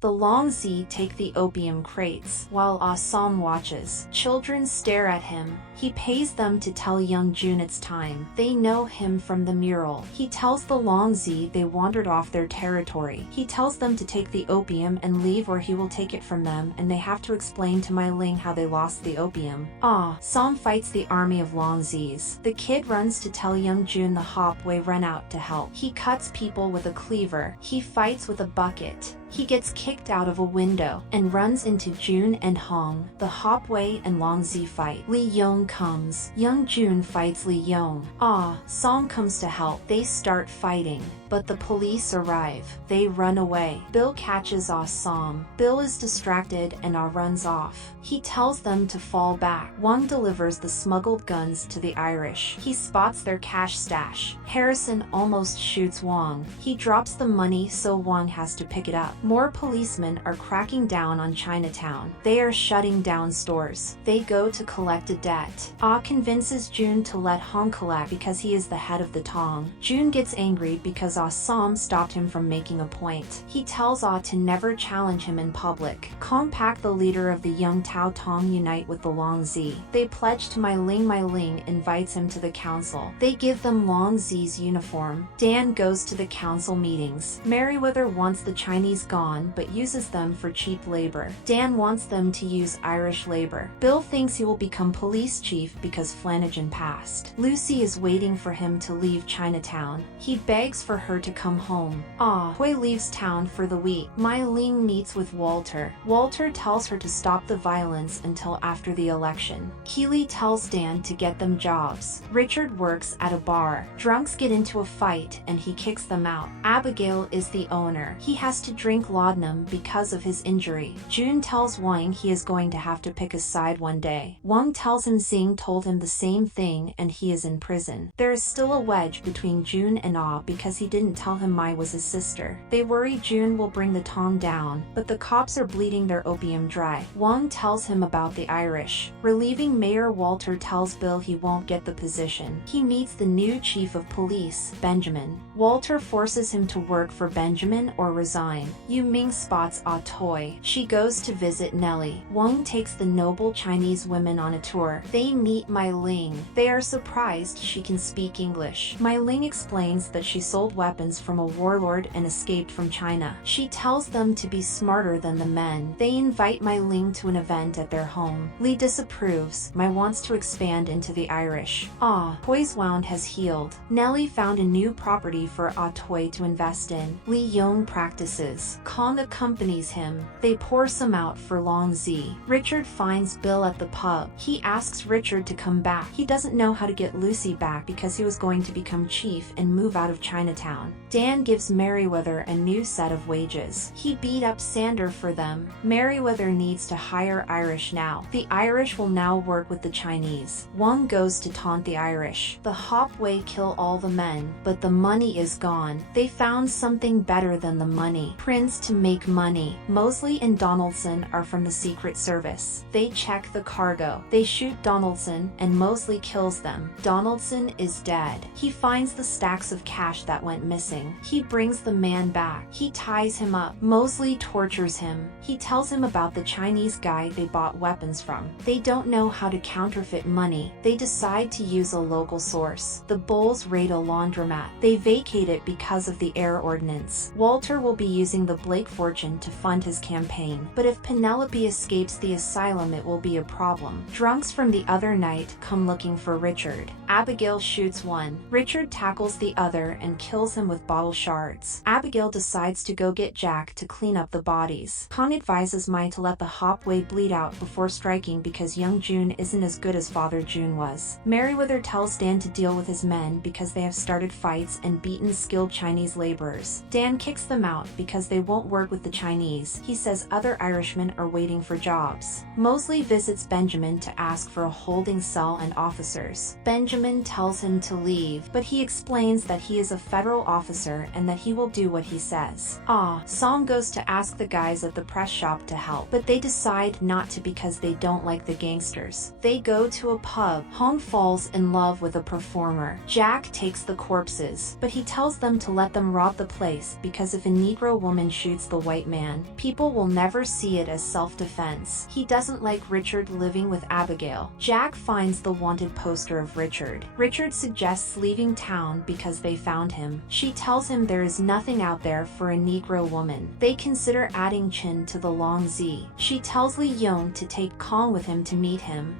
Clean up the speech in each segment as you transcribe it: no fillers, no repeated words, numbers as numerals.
The Longzi take the opium crates, while Ah Som watches. Children stare at him. He pays them to tell Young Jun it's time. They know him from the mural. He tells the Longzi they wandered off their territory. He tells them to take the opium and leave, or he will take it from them, and they have to explain to Mai Ling how they lost the opium. Ah Som fights the army of Longzis. The kid runs to tell Young Jun the Hop Wei run out to help. He cuts people with a cleaver. He fights with a bucket. He gets kicked out of a window and runs into Jun and Hong. The Hop Wei and Longzi fight. Li Yong comes. Young Jun fights Li Yong. Ah Som comes to help. They start fighting, but the police arrive. They run away. Bill catches Ah Som. Bill is distracted and Ah runs off. He tells them to fall back. Wang delivers the smuggled guns to the Irish. He spots their cash stash. Harrison almost shoots Wang. He drops the money, so Wang has to pick it up. More policemen are cracking down on Chinatown. They are shutting down stores. They go to collect a debt. Ah convinces Jun to let Hong collect because he is the head of the Tong. Jun gets angry because Ah Som stopped him from making a point. He tells Ah to never challenge him in public. Kong Pak, the leader of the Young Tao Tong, unite with the Longzi. They pledge to Mai Ling. Mai Ling invites him to the council. They give them Longzi's uniform. Dan goes to the council meetings. Merriweather wants the Chinese gone, but uses them for cheap labor. Dan wants them to use Irish labor. Bill thinks he will become police chief because Flanagan passed. Lucy is waiting for him to leave Chinatown. He begs for her to come home. Ah Hui leaves town for the week. Mai Ling meets with Walter. Walter tells her to stop the violence until after the election. Keeley tells Dan to get them jobs. Richard works at a bar. Drunks get into a fight and he kicks them out. Abigail is the owner. He has to drink laudanum because of his injury. Jun tells Wang he is going to have to pick a side one day. Wang tells him Xing told him the same thing and he is in prison. There is still a wedge between Jun and Ah because he didn't tell him Mai was his sister. They worry Jun will bring the Tong down, but the cops are bleeding their opium dry. Wang tells him about the Irish. Relieving Mayor Walter tells Bill he won't get the position. He meets the new chief of police, Benjamin. Walter forces him to work for Benjamin or resign. Yu Ming spots Ah Toy. She goes to visit Nellie. Wang takes the noble Chinese women on a tour. They meet Mai Ling. They are surprised she can speak English. Mai Ling explains that she sold weapons from a warlord and escaped from China. She tells them to be smarter than the men. They invite Mai Ling to an event at their home. Li disapproves. Mai wants to expand into the Irish. Ah Toy's wound has healed. Nellie found a new property for Ah Toy to invest in. Li Yong practices. Kong accompanies him. They pour some out for Longzi. Richard finds Bill at the pub. He asks Richard to come back. He doesn't know how to get Lucy back because he was going to become chief and move out of Chinatown. Dan gives Merriweather a new set of wages. He beat up Sander for them. Merriweather needs to hire Irish now. The Irish will now work with the Chinese. Wang goes to taunt the Irish. The Hop Wei kill all the men, but the money is gone. They found something better than the money. Prince to make money. Mosley and Donaldson are from the Secret Service. They check the cargo. They shoot Donaldson and Mosley kills them. Donaldson is dead. He finds the stacks of cash that went missing. He brings the man back. He ties him up. Mosley tortures him. He tells him about the Chinese guy they bought weapons from. They don't know how to counterfeit money. They decide to use a local source. The Bulls raid a laundromat. They vacate it because of the air ordinance. Walter will be using the Blake fortune to fund his campaign, but if Penelope escapes the asylum it will be a problem. Drunks from the other night come looking for Richard. Abigail shoots one. Richard tackles the other and kills him with bottle shards. Abigail decides to go get Jack to clean up the bodies. Kong advises Mai to let the Hop Wei bleed out before striking because young Jun isn't as good as Father Jun was. Merriweather tells Dan to deal with his men because they have started fights and beaten skilled Chinese laborers. Dan kicks them out because they won't work with the Chinese. He says other Irishmen are waiting for jobs. Mosley visits Benjamin to ask for a holding cell and officers. Benjamin tells him to leave, but he explains that he is a federal officer and that he will do what he says. Ah Som goes to ask the guys at the press shop to help, but they decide not to because they don't like the gangsters. They go to a pub. Hong falls in love with a performer. Jack takes the corpses, but he tells them to let them rob the place because if a Negro woman and shoots the white man. People will never see it as self-defense. He doesn't like Richard living with Abigail. Jack finds the wanted poster of Richard. Richard suggests leaving town because they found him. She tells him there is nothing out there for a Negro woman. They consider adding Chin to the Long Z. She tells Li Yong to take Kong with him to meet him.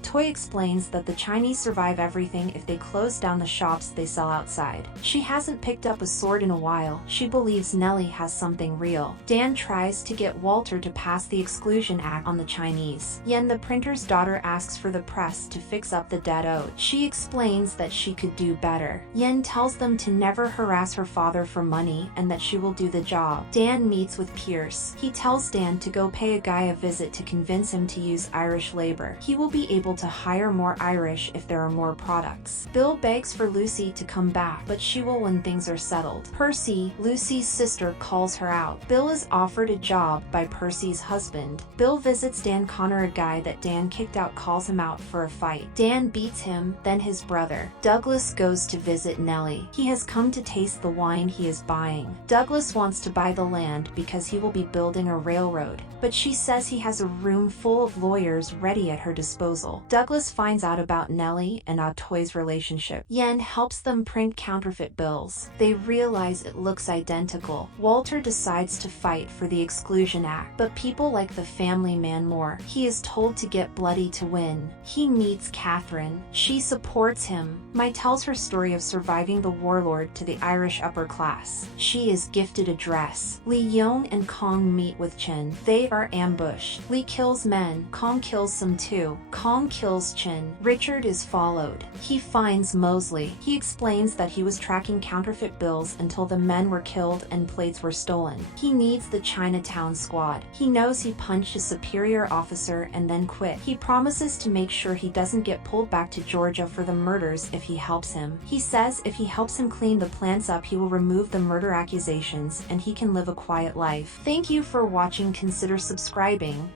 Toy explains that the Chinese survive everything if they close down the shops they sell outside. She hasn't picked up a sword in a while. She believes Nellie has something real. Dan tries to get Walter to pass the Exclusion Act on the Chinese. Yen, the printer's daughter, asks for the press to fix up the debt owed. She explains that she could do better. Yen tells them to never harass her father for money and that she will do the job. Dan meets with Pierce. He tells Dan to go pay a guy a visit to convince him to use Irish labor. He will be able to hire more Irish if there are more products. Bill begs for Lucy to come back, but she will when things are settled. Percy, Lucy's sister, calls her out. Bill is offered a job by Percy's husband. Bill visits Dan Connor. A guy that Dan kicked out calls him out for a fight. Dan beats him, then his brother. Douglas goes to visit Nellie. He has come to taste the wine he is buying. Douglas wants to buy the land because he will be building a railroad, but she says he has a room full of lawyers ready at her disposal. Douglas finds out about Nellie and Toy's relationship. Yen helps them print counterfeit bills. They realize it looks identical. Walter decides to fight for the Exclusion Act, but people like the family man more. He is told to get bloody to win. He meets Catherine. She supports him. Mai tells her story of surviving the warlord to the Irish upper class. She is gifted a dress. Li Yong and Kong meet with Chin. They are ambushed. Li kills men. Kong kills some too. Kong kills Chin. Richard is followed. He finds Mosley. He explains that he was tracking counterfeit bills until the men were killed and plates were stolen. He needs the Chinatown squad. He knows he punched a superior officer and then quit. He promises to make sure he doesn't get pulled back to Georgia for the murders if he helps him. He says if he helps him clean the plants up, he will remove the murder accusations and he can live a quiet life. Thank you for watching. Consider subscribing.